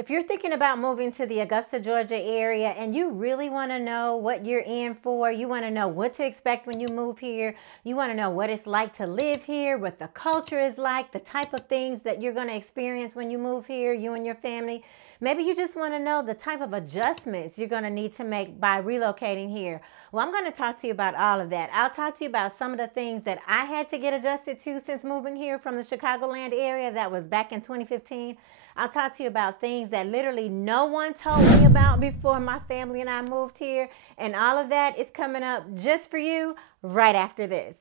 If you're thinking about moving to the Augusta, Georgia area and you really want to know what you're in for, you want to know what to expect when you move here, you want to know what it's like to live here, what the culture is like, the type of things that you're going to experience when you move here, you and your family. Maybe you just want to know the type of adjustments you're going to need to make by relocating here. Well, I'm going to talk to you about all of that. I'll talk to you about some of the things that I had to get adjusted to since moving here from the Chicagoland area. That was back in 2015. I'll talk to you about things that literally no one told me about before my family and I moved here. And all of that is coming up just for you right after this.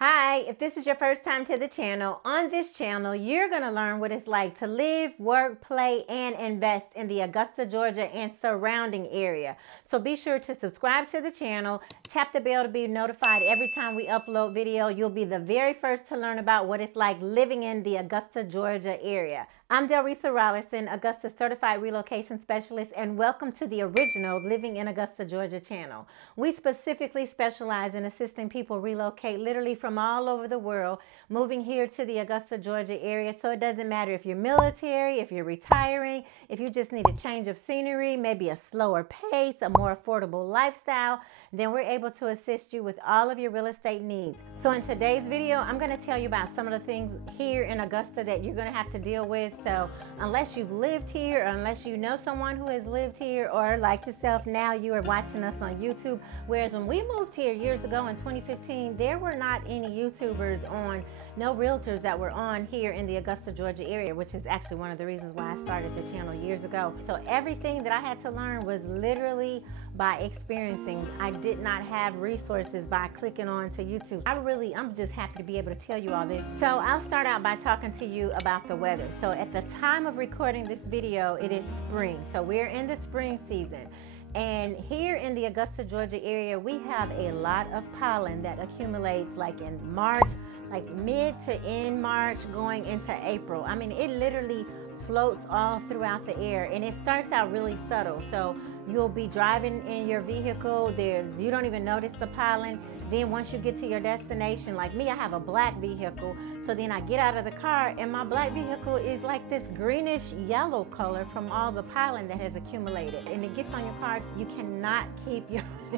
Hi, if this is your first time to the channel, on this channel, you're going to learn what it's like to live, work, play, and invest in the Augusta, Georgia, and surrounding area. So be sure to subscribe to the channel, tap the bell to be notified every time we upload video. You'll be the very first to learn about what it's like living in the Augusta, Georgia area. I'm Delresa, Augusta Certified Relocation Specialist, and welcome to the original Living in Augusta, Georgia channel. We specifically specialize in assisting people relocate literally from all over the world, moving here to the Augusta, Georgia area. So it doesn't matter if you're military, if you're retiring, if you just need a change of scenery, maybe a slower pace, a more affordable lifestyle, then we're able to assist you with all of your real estate needs. So in today's video, I'm going to tell you about some of the things here in Augusta that you're going to have to deal with. So unless you've lived here, or unless you know someone who has lived here, or like yourself, now you are watching us on YouTube. Whereas when we moved here years ago in 2015, there were not any YouTubers on, no realtors that were on here in the Augusta, Georgia area, which is actually one of the reasons why I started the channel years ago. So everything that I had to learn was literally by experiencing. I did not have resources by clicking on to YouTube. I'm just happy to be able to tell you all this. So I'll start out by talking to you about the weather. So at the time of recording this video, it is spring. So we're in the spring season. And here in the Augusta, Georgia area, we have a lot of pollen that accumulates like in March, like mid to end March going into April. I mean, it literally floats all throughout the air, and it starts out really subtle. So you'll be driving in your vehicle, you don't even notice the pollen. Then once you get to your destination, like me, I have a black vehicle. So then I get out of the car and my black vehicle is like this greenish yellow color from all the pollen that has accumulated. And it gets on your car. You cannot keep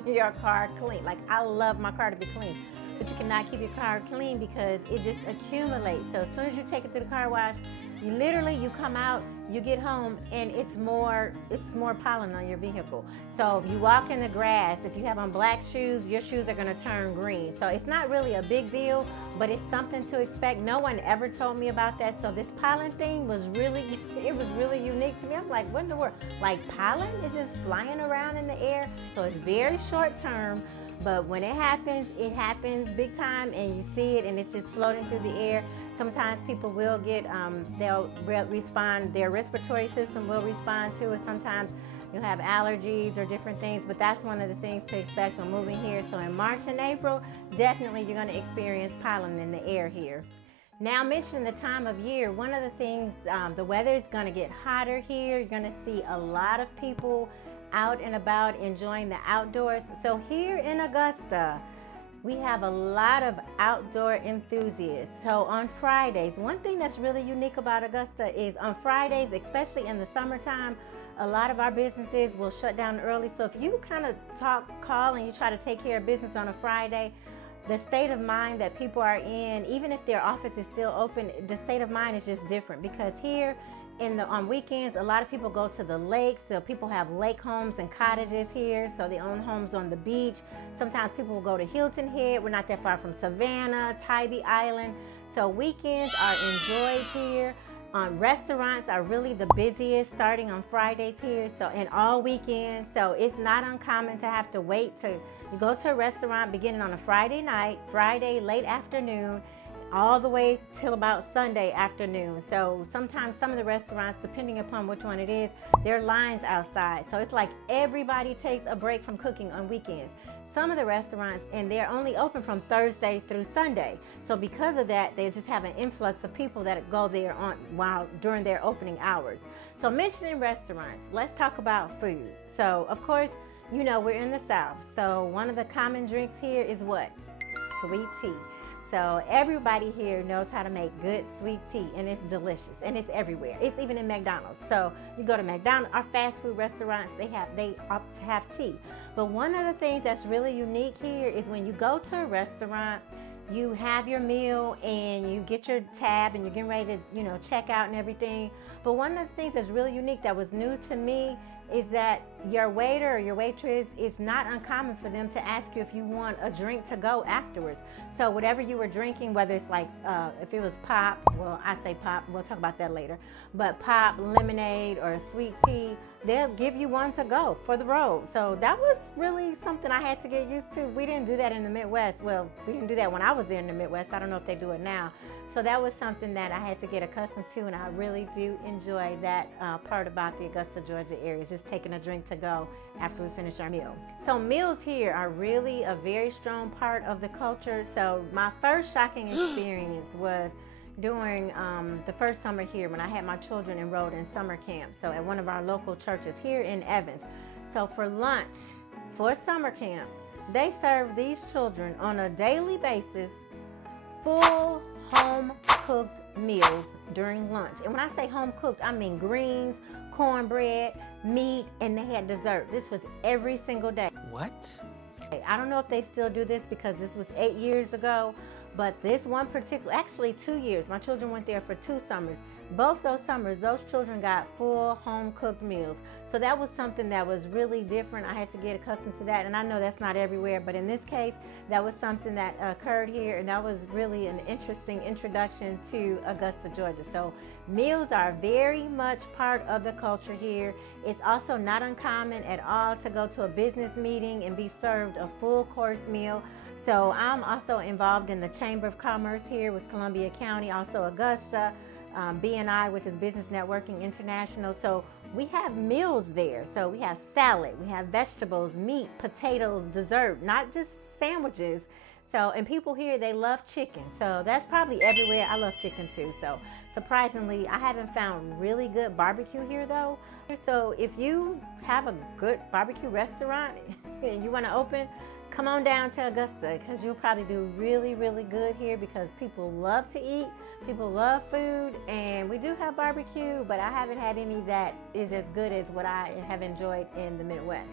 your car clean. Like, I love my car to be clean, but you cannot keep your car clean because it just accumulates. So as soon as you take it through the car wash, you come out, you get home, and it's more pollen on your vehicle. So if you walk in the grass, if you have on black shoes, your shoes are going to turn green. So it's not really a big deal, but it's something to expect. No one ever told me about that. So this pollen thing was really, it was really unique to me. I'm like, what in the world? Like, pollen is just flying around in the air. So it's very short term, but when it happens big time, and you see it and it's just floating through the air. Sometimes people will get, they'll respond, their respiratory system will respond to it. Sometimes you'll have allergies or different things, but that's one of the things to expect when moving here. So in March and April, definitely you're going to experience pollen in the air here. Now, mentioning the time of year, one of the things, the weather is going to get hotter here. You're going to see a lot of people out and about enjoying the outdoors. So here in Augusta, we have a lot of outdoor enthusiasts. So on Fridays, one thing that's really unique about Augusta is on Fridays, especially in the summertime, a lot of our businesses will shut down early. So if you kind of call and you try to take care of business on a Friday, the state of mind that people are in, even if their office is still open, the state of mind is just different. Because here on weekends, a lot of people go to the lakes. So people have lake homes and cottages here. So they own homes on the beach. Sometimes people will go to Hilton Head. We're not that far from Savannah, Tybee Island. So weekends are enjoyed here. Restaurants are really the busiest starting on Fridays here, so, and all weekends. So it's not uncommon to have to wait to go to a restaurant beginning on a Friday night, Friday late afternoon, all the way till about Sunday afternoon. So sometimes some of the restaurants, depending upon which one it is, there are lines outside. So it's like everybody takes a break from cooking on weekends. Some of the restaurants, and they're only open from Thursday through Sunday. So because of that, they just have an influx of people that go there during their opening hours. So mentioning restaurants, let's talk about food. So of course, You know, we're in the South, so one of the common drinks here is what? Sweet tea. So everybody here knows how to make good sweet tea, and it's delicious, and it's everywhere. It's even in McDonald's. So you go to McDonald's or fast food restaurants, they opt to have tea. But one of the things that's really unique here is when you go to a restaurant, you have your meal and you get your tab and you're getting ready to, you know, check out and everything. But one of the things that's really unique that was new to me is that your waiter or your waitress, it's not uncommon for them to ask you if you want a drink to go afterwards. So whatever you were drinking, whether it's like, if it was pop, well, I say pop, we'll talk about that later, but pop, lemonade, or sweet tea, they'll give you one to go for the road. So that was really something I had to get used to. We didn't do that in the Midwest. Well, we didn't do that when I was there in the Midwest. I don't know if they do it now. So that was something that I had to get accustomed to, and I really do enjoy that part about the Augusta, Georgia area, just taking a drink to go after we finish our meal. So meals here are really a very strong part of the culture. So my first shocking experience was during the first summer here when I had my children enrolled in summer camp. So at one of our local churches here in Evans. So for lunch, for summer camp, they serve these children on a daily basis full home-cooked meals during lunch. And when I say home-cooked, I mean greens, cornbread, meat, and they had dessert. This was every single day. What? I don't know if they still do this because this was 8 years ago, but this one particular, actually 2 years, my children went there for 2 summers. Both those summers, those children got full home-cooked meals. So that was something that was really different. I had to get accustomed to that, and I know that's not everywhere, but in this case, that was something that occurred here, and that was really an interesting introduction to Augusta, Georgia. So meals are very much part of the culture here. It's also not uncommon at all to go to a business meeting and be served a full course meal. So I'm also involved in the Chamber of Commerce here with Columbia County, also Augusta, BNI, which is Business Networking International. So we have meals there. So we have salad, we have vegetables, meat, potatoes, dessert, not just sandwiches. So, and people here, they love chicken. So that's probably everywhere. I love chicken too. So surprisingly, I haven't found really good barbecue here though. So if you have a good barbecue restaurant and you want to open, come on down to Augusta, because you'll probably do really, really good here because people love to eat, people love food, and we do have barbecue, but I haven't had any that is as good as what I have enjoyed in the Midwest.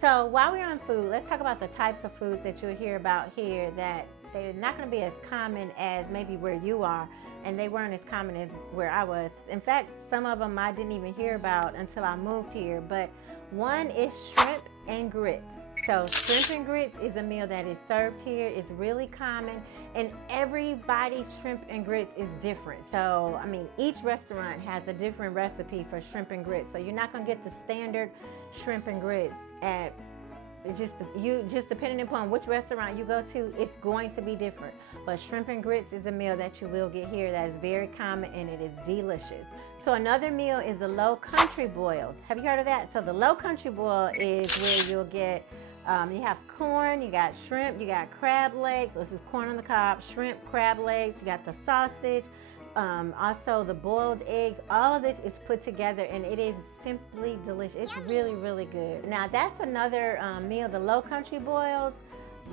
So while we're on food, let's talk about the types of foods that you'll hear about here that they're not going to be as common as maybe where you are, and they weren't as common as where I was. In fact, some of them I didn't even hear about until I moved here, but one is shrimp and grits. So shrimp and grits is a meal that is served here. It's really common, and everybody's shrimp and grits is different. So, I mean, each restaurant has a different recipe for shrimp and grits. So you're not gonna get the standard shrimp and grits at just depending upon which restaurant you go to, it's going to be different. But shrimp and grits is a meal that you will get here that is very common, and it is delicious. So another meal is the low country boiled. Have you heard of that? So the low country boil is where you'll get, you have corn, you got shrimp, you got crab legs. So this is corn on the cob, shrimp, crab legs, you got the sausage, also the boiled eggs. All of this is put together, and it is simply delicious. It's really, really good. Now that's another meal, the low country boils.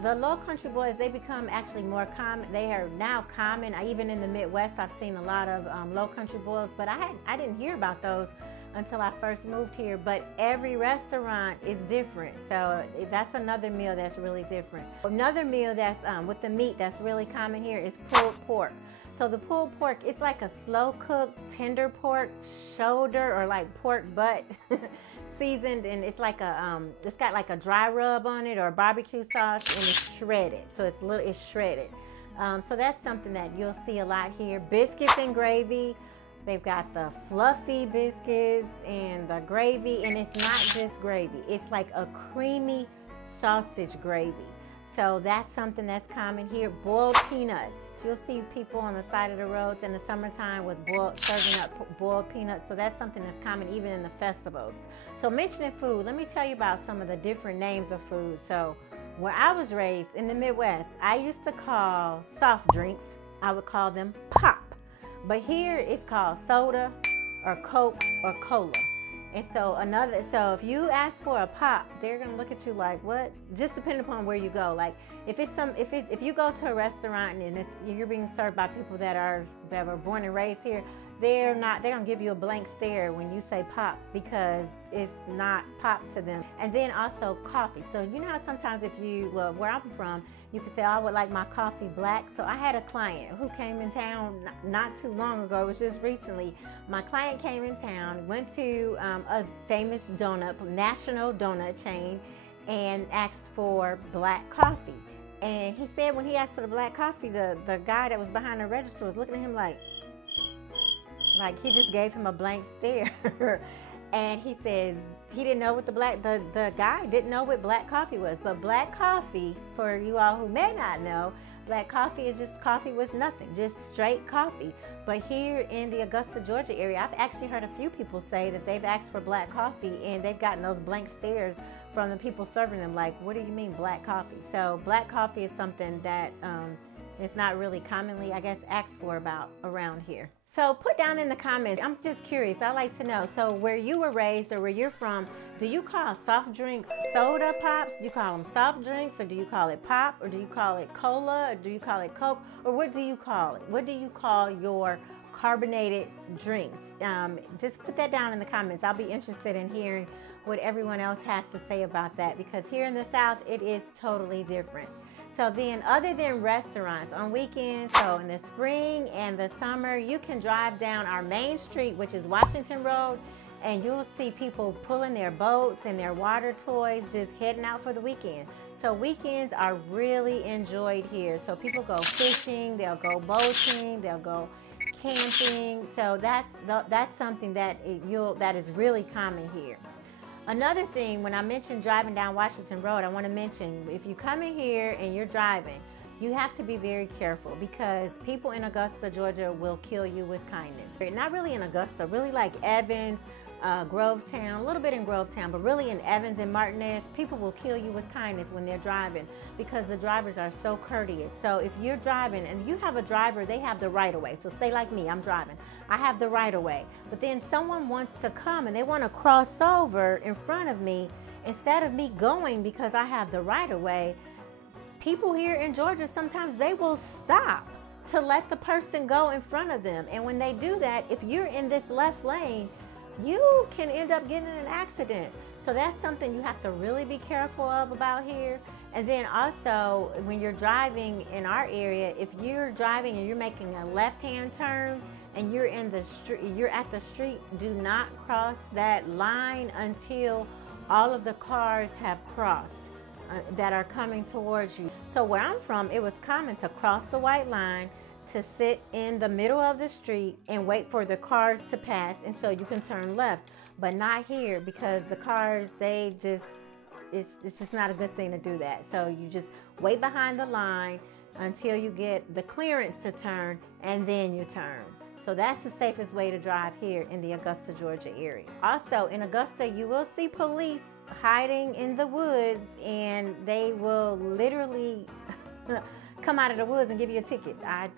The low country boils, they become actually more common. They are now common. Even in the Midwest, I've seen a lot of low country boils, but I didn't hear about those until I first moved here. But every restaurant is different, so that's another meal that's really different. Another meal that's with the meat that's really common here is pulled pork. So the pulled pork, it's like a slow cooked tender pork shoulder, or like pork butt. Seasoned, and it's like a it's got like a dry rub on it or barbecue sauce, and it's shredded. So it's shredded. So that's something that you'll see a lot here. Biscuits and gravy. They've got the fluffy biscuits and the gravy, and it's not just gravy. It's like a creamy sausage gravy. So that's something that's common here. Boiled peanuts. You'll see people on the side of the roads in the summertime with serving up boiled peanuts. So that's something that's common even in the festivals. So mentioning food, let me tell you about some of the different names of food. So where I was raised in the Midwest, I used to call soft drinks, I would call them pop. But here it's called soda or Coke or cola. And so if you ask for a pop, they're gonna look at you like, what? Just depending upon where you go. Like if you go to a restaurant and you're being served by people that were born and raised here, they're gonna give you a blank stare when you say pop, because it's not pop to them. And then also coffee. So you know how sometimes where I'm from, you can say, oh, I would like my coffee black. So I had a client who came in town not too long ago, it was just recently. My client came in town, went to a famous national donut chain, and asked for black coffee. And he said when he asked for the black coffee, the guy that was behind the register was looking at him like he just gave him a blank stare. And he says he didn't know what the guy didn't know what black coffee was. But black coffee, for you all who may not know, black coffee is just coffee with nothing, just straight coffee. But here in the Augusta, Georgia area, I've actually heard a few people say that they've asked for black coffee and they've gotten those blank stares from the people serving them, like, what do you mean black coffee? So black coffee is something that is not really commonly, I guess, asked for about around here. So put down in the comments, I'm just curious, I like to know, so where you were raised or where you're from, do you call soft drinks soda pops? Do you call them soft drinks, or do you call it pop, or do you call it cola, or do you call it Coke, or what do you call it? What do you call your carbonated drinks? Just put that down in the comments. I'll be interested in hearing what everyone else has to say about that, because here in the South, it is totally different. So then, other than restaurants, on weekends, so in the spring and the summer, you can drive down our main street, which is Washington Road, and you'll see people pulling their boats and their water toys, just heading out for the weekend. So weekends are really enjoyed here. So people go fishing, they'll go boating, they'll go camping. So that's something that is really common here. Another thing, when I mentioned driving down Washington Road, I want to mention, if you come in here and you're driving, you have to be very careful, because people in Augusta, Georgia will kill you with kindness. Not really in Augusta, really like Evans, Grovetown, a little bit in Grovetown, but really in Evans and Martinez, people will kill you with kindness when they're driving, because the drivers are so courteous. So if you're driving and you have a driver, they have the right of way. So say like me, I'm driving, I have the right of way, but then someone wants to come and they want to cross over in front of me, instead of me going because I have the right of way, people here in Georgia, sometimes they will stop to let the person go in front of them. And when they do that, if you're in this left lane, you can end up getting in an accident. So that's something you have to really be careful of about here. And then also, when you're driving in our area, if you're driving and you're making a left-hand turn and you're at the street, do not cross that line until all of the cars have crossed that are coming towards you. So where I'm from, it was common to cross the white line, to sit in the middle of the street and wait for the cars to pass, and so you can turn left. But not here, because the cars, it's just not a good thing to do that. So you just wait behind the line until you get the clearance to turn, and then you turn. So that's the safest way to drive here in the Augusta, Georgia area. Also in Augusta, you will see police hiding in the woods, and they will literally come out of the woods and give you a ticket. I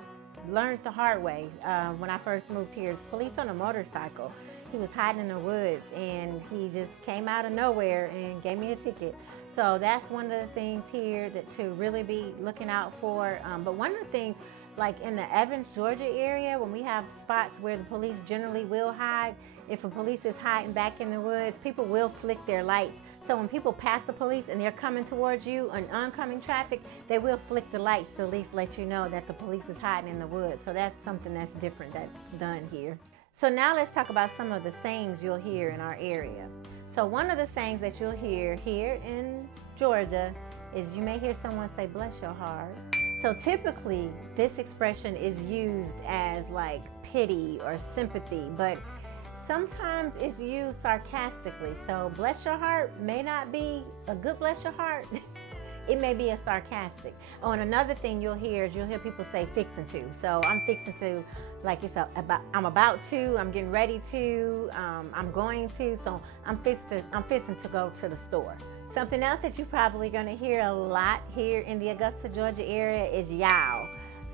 learned the hard way when I first moved here. It's police on a motorcycle. He was hiding in the woods, and he just came out of nowhere and gave me a ticket. So that's one of the things here to really be looking out for. But one of the things, like in the Evans, Georgia area, when we have spots where the police generally will hide, if a police is hiding back in the woods, people will flick their lights. So when people pass the police and they're coming towards you on oncoming traffic, they will flick the lights to at least let you know that the police is hiding in the woods. So that's something that's different that's done here. So now let's talk about some of the sayings you'll hear in our area. So one of the sayings that you'll hear here in Georgia is, you may hear someone say, bless your heart. So typically this expression is used as like pity or sympathy, but sometimes it's used sarcastically. So bless your heart may not be a good bless your heart. It may be a sarcastic. Oh, and another thing you'll hear people say fixing to. So I'm fixing to, like I'm about to, I'm getting ready to, I'm going to. So I'm fixing to go to the store. Something else that you're probably gonna hear a lot here in the Augusta, Georgia area is yow.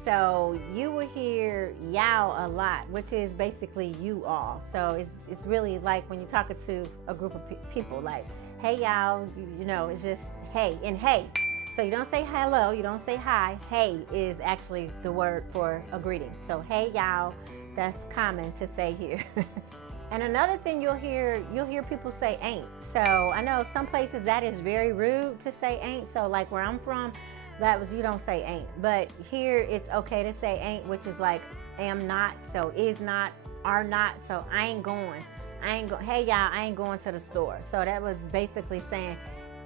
So you will hear y'all a lot, which is basically you all. So it's really like when you're talking to a group of people, like, hey y'all, you know, it's just hey and hey. So you don't say hello, you don't say hi. Hey is actually the word for a greeting. So hey y'all, that's common to say here. And another thing you'll hear people say ain't. So I know some places that is very rude to say ain't. So like where I'm from, you don't say ain't. But here it's okay to say ain't, which is like am not, so is not, are not. So I ain't going. Hey y'all, I ain't going to the store. So that was basically saying,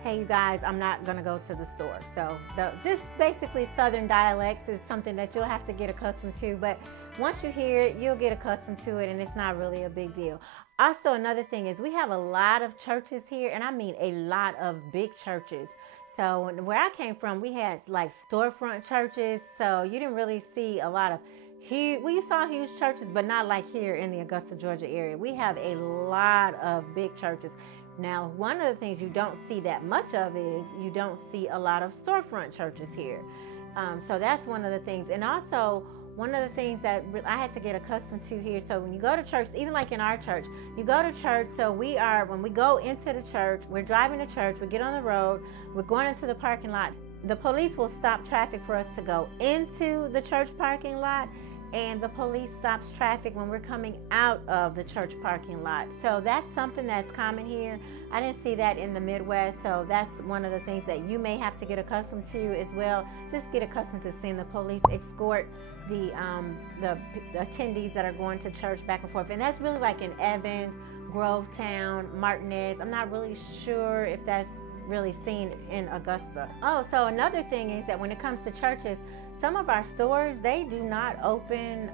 hey you guys, I'm not gonna go to the store. So just basically Southern dialects is something that you'll have to get accustomed to, but once you hear it, you'll get accustomed to it and it's not really a big deal. Also, another thing is we have a lot of churches here, and I mean a lot of big churches. So where I came from, we had like storefront churches, so you didn't really see a lot of we saw huge churches, but not like here in the Augusta, Georgia area. We have a lot of big churches. Now, one of the things you don't see that much of is you don't see a lot of storefront churches here. So that's one of the things. And also, one of the things that I had to get accustomed to here, so when you go to church, even like in our church, you go to church, so when we go into the church, we're driving to church, we get on the road, we're going into the parking lot, the police will stop traffic for us to go into the church parking lot, and the police stops traffic when we're coming out of the church parking lot. So that's something that's common here. I didn't see that in the Midwest, so that's one of the things that you may have to get accustomed to as well. Just get accustomed to seeing the police escort the attendees that are going to church back and forth. And that's really like in Evans, Grovetown, Martinez. I'm not really sure if that's really seen in Augusta. Oh, so another thing is that when it comes to churches, some of our stores, they do not open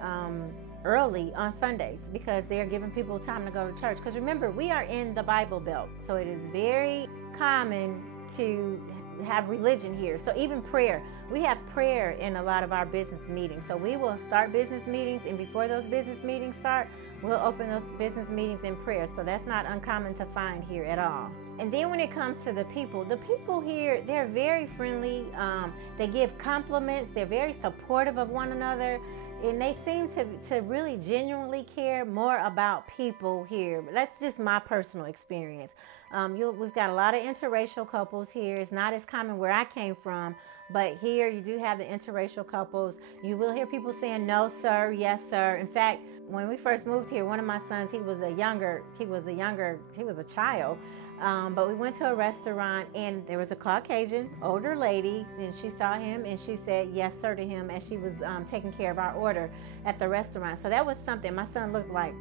early on Sundays because they're giving people time to go to church. Because remember, we are in the Bible Belt, so it is very common to have religion here. So even prayer, we have prayer in a lot of our business meetings. So we will start business meetings, and before those business meetings start, we'll open those business meetings in prayer. So that's not uncommon to find here at all. And then when it comes to the people here, they're very friendly. They give compliments. They're very supportive of one another. And they seem to really genuinely care more about people here. That's just my personal experience. We've got a lot of interracial couples here. It's not as common where I came from, but here you do have the interracial couples. You will hear people saying no sir, yes sir. In fact, when we first moved here, one of my sons, he was a child. But we went to a restaurant and there was a Caucasian older lady, and she saw him and she said yes sir to him as she was taking care of our order at the restaurant. So that was something. My son looked like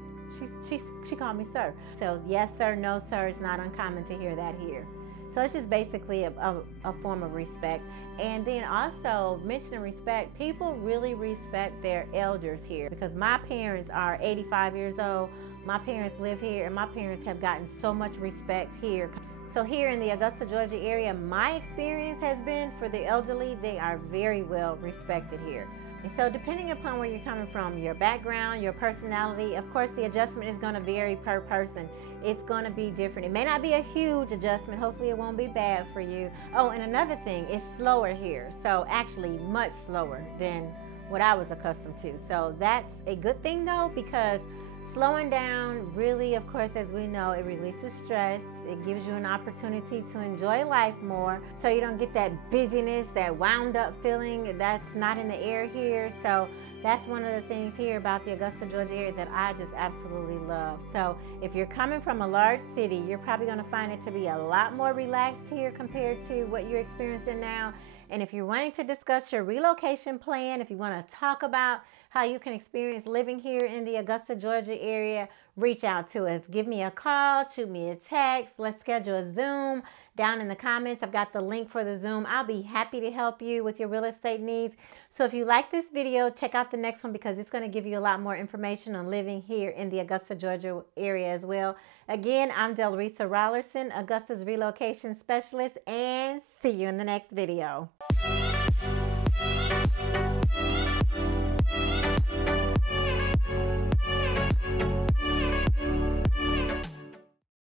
she called me sir. So yes sir, no sir, it's not uncommon to hear that here. So it's just basically a form of respect. And then also mentioning respect, people really respect their elders here, because my parents are 85 years old. My parents live here, and my parents have gotten so much respect here. So here in the Augusta, Georgia area, my experience has been for the elderly, they are very well respected here. And so depending upon where you're coming from, your background, your personality, of course the adjustment is going to vary per person. It's going to be different. It may not be a huge adjustment. Hopefully it won't be bad for you. Oh, and another thing, it's slower here. So actually much slower than what I was accustomed to. So that's a good thing though, because slowing down really, of course, as we know, it releases stress. It gives you an opportunity to enjoy life more, so you don't get that busyness, that wound up feeling that's not in the air here. So that's one of the things here about the Augusta, Georgia area that I just absolutely love. So if you're coming from a large city, you're probably going to find it to be a lot more relaxed here compared to what you're experiencing now. And if you're wanting to discuss your relocation plan, if you want to talk about how you can experience living here in the Augusta, Georgia area, reach out to us. Give me a call, shoot me a text. Let's schedule a Zoom. Down in the comments, I've got the link for the Zoom. I'll be happy to help you with your real estate needs. So if you like this video, check out the next one, because it's going to give you a lot more information on living here in the Augusta, Georgia area as well. Again, I'm Delresa Rollerson, Augusta's relocation specialist, and see you in the next video.